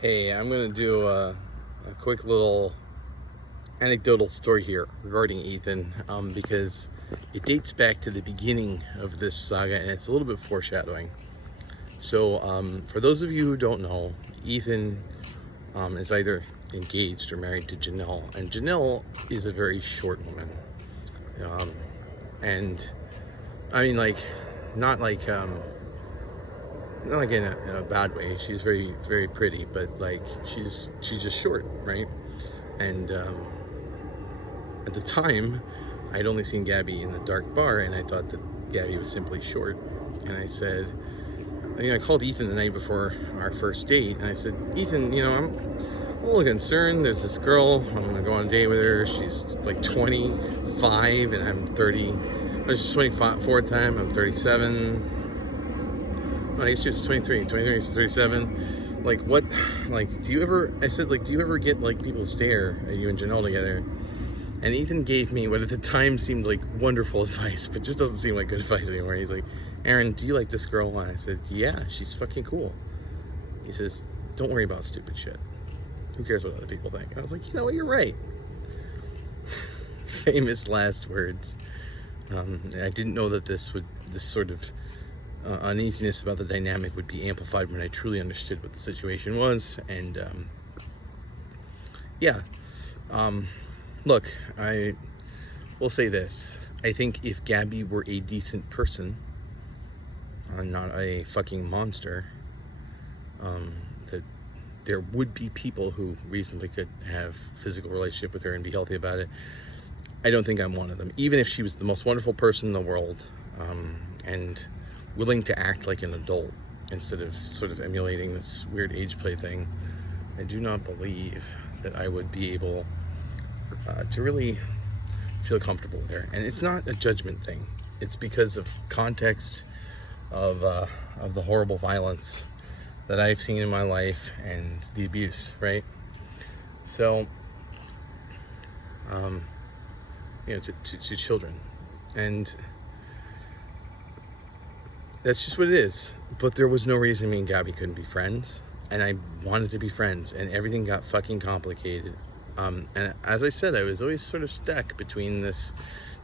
Hey, I'm going to do a quick little anecdotal story here regarding Ethan, because it dates back to the beginning of this saga and it's a little bit foreshadowing. So, for those of you who don't know, Ethan is either engaged or married to Janelle, and Janelle is a very short woman. Um, and I mean, like, not like, not like in a bad way. She's very, very pretty, but like she's just short, right? And at the time, I'd only seen Gabby in the dark bar, and I thought that Gabby was simply short. And I said, I called Ethan the night before our first date, and I said, Ethan, I'm a little concerned. There's this girl. I'm gonna go on a date with her. She's like 25, and I'm 30. She's 24 time. I'm 37. I guess she was 23 to 37. Like, what, like, I said, like, do you ever get, like, people stare at you and Janelle together? And Ethan gave me what at the time seemed like wonderful advice, but just doesn't seem like good advice anymore. He's like, Aaron, do you like this girl? And I said, yeah, she's fucking cool. He says, don't worry about stupid shit. Who cares what other people think? And I was like, you know what, you're right. Famous last words. I didn't know that this sort of uneasiness about the dynamic would be amplified when I truly understood what the situation was. And look, I will say this. I think if Gabby were a decent person, not a fucking monster, that there would be people who reasonably could have a physical relationship with her and be healthy about it. I don't think I'm one of them. Even if she was the most wonderful person in the world, and willing to act like an adult instead of sort of emulating this weird age play thing, I do not believe that I would be able to really feel comfortable with her. And it's not a judgment thing. It's because of context of the horrible violence that I've seen in my life and the abuse, right? So, to children. And that's just what it is. But there was no reason me and Gabby couldn't be friends, and I wanted to be friends, and everything got fucking complicated. And as I said, I was always sort of stuck between this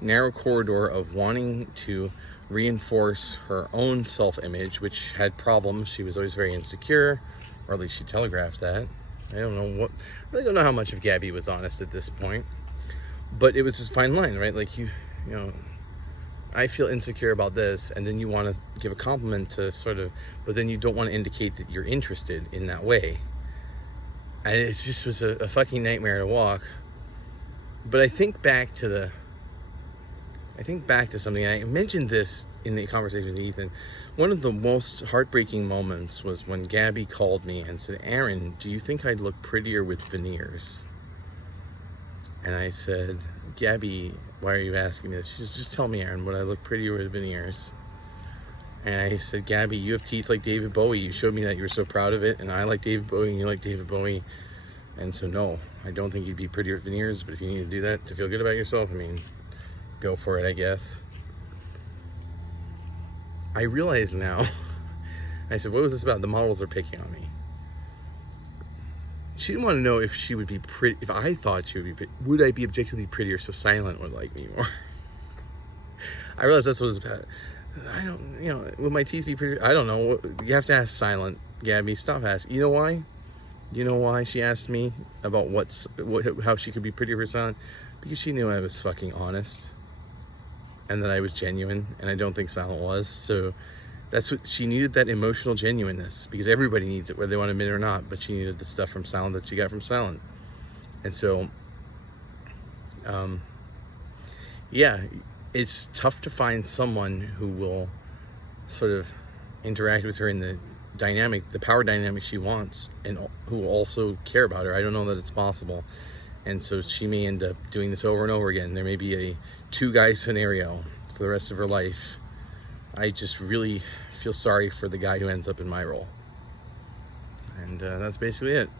narrow corridor of wanting to reinforce her own self-image, which had problems. She was always very insecure, or at least she telegraphed that. I really don't know how much of Gabby was honest at this point, but it was this fine line, right? Like, I feel insecure about this, and then you want to give a compliment to but then you don't want to indicate that you're interested in that way. And it just was a fucking nightmare to walk. But I think back to something. I mentioned this in the conversation with Ethan. One of the most heartbreaking moments was when Gabby called me and said, Aaron, do you think I'd look prettier with veneers? And I said, Gabby, why are you asking me this? She says, just tell me, Aaron, would I look prettier with veneers? And I said, Gabby, you have teeth like David Bowie. You showed me that you were so proud of it, and I like David Bowie, and you like David Bowie. And so, no, I don't think you'd be prettier with veneers, but if you need to do that to feel good about yourself, I mean, go for it, I guess. I realize now, I said, what was this about? The models are picking on me. She didn't want to know if she would be pretty, if I thought she would be pretty. Would I be objectively prettier so Silent would like me more? I realized that's what it's about. I don't, would my teeth be pretty? I don't know. You have to ask Silent, Gabby. Stop asking. You know why? You know why she asked me about how she could be prettier for Silent? Because she knew I was fucking honest, and that I was genuine, and I don't think Silent was. So that's what she needed, that emotional genuineness, because everybody needs it, whether they want to admit it or not. But she needed the stuff from Silent that she got from Silent. And so, yeah, it's tough to find someone who will sort of interact with her in the power dynamic she wants, and who will also care about her. I don't know that it's possible. And so she may end up doing this over and over again. There may be a two-guy scenario for the rest of her life. I just really feel sorry for the guy who ends up in my role. And that's basically it.